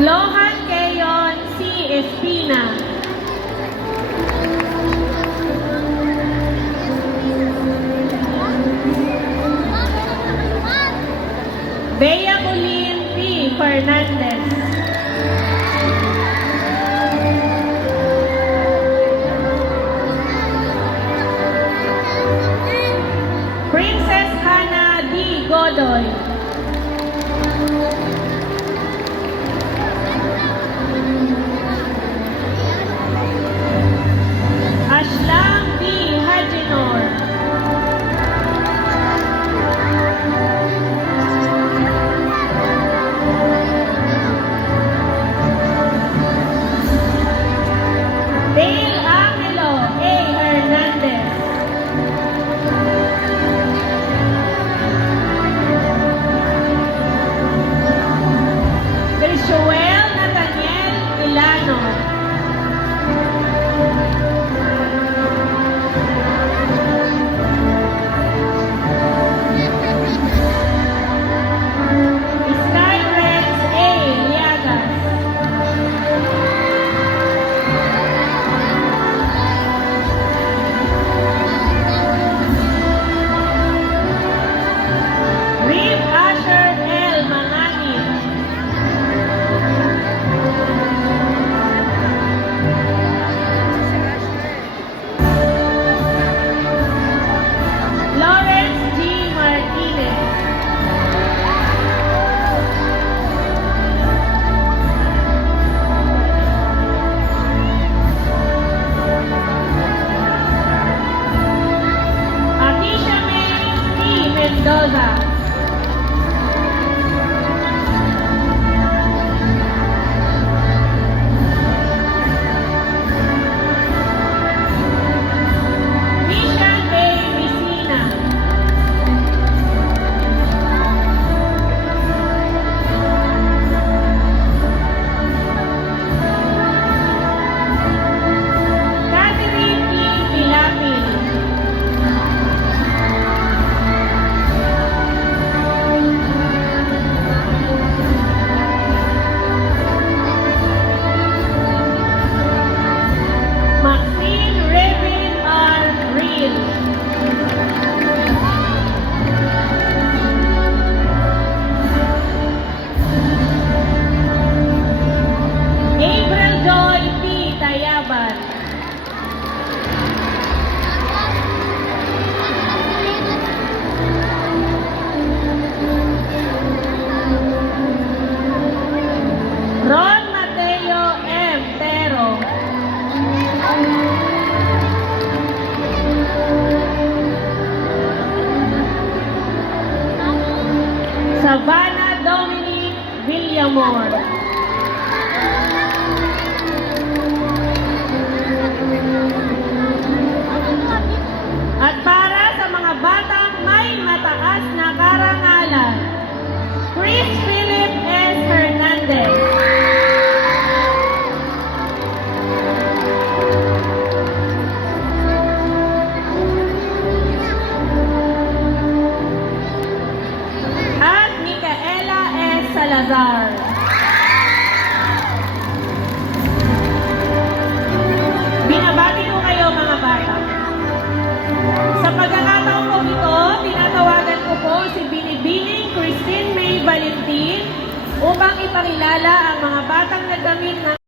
Lohan Keyon C. Espina. Bea Colin P. Fernandez. Princess Hannah D. Godoy. Ashlang D. Hajinor. Dale Angelo A. Hernandez. Joel Nathaniel Milano. Skyrex A. Liagas. Reeve Asher L. Mangani. Lawrence G. Martinez. Atisha May P. Mendoza. Mishan A. Vicina. Catherine P. Pilapil. Maxine Revin R. Real. April Joy P. Tayaban. Ron Mateo M. Tero. Savannah Dominic Villamor. At para sa mga batang may mataas na karangalan, Chris Philip S. Hernandez. At Micaela S. Salazar. Binabati ko kayo mga bata. Sa pagkakataon ko ito, tinatawagan ko po si Binibining Christine May Valentin upang ipakilala ang mga batang nagdamit ng